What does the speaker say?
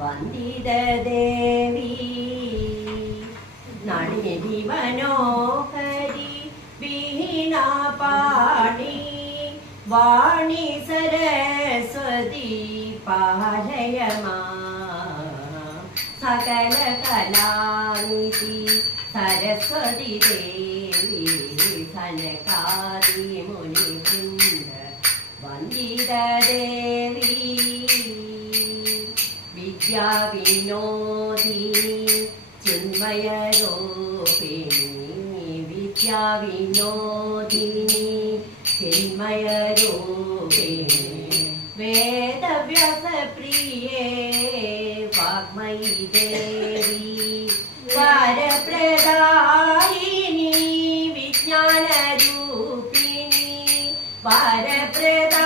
വന്ദിത ദേവി നളിനി മനോഹരി വീണാപാണി വാണി സരസ്വതി പാലയമാ സകല കലാനിധി സരസ്വതി ദേവി സനകാദി മുനിവൃന്ദ വന്ദിത ദേവി വിദ്യാ വിനോദിനി ചിന്മയ രൂപിണി വിദ്യാ വിനോദിനി ചിന്മയ രൂപിണി വേദവ്യാസ പ്രിയേ വാഗ്മയി ദേവി വരപ്രദായിനി വിജ്ഞാന രൂപിണി വരപ്രദായിനി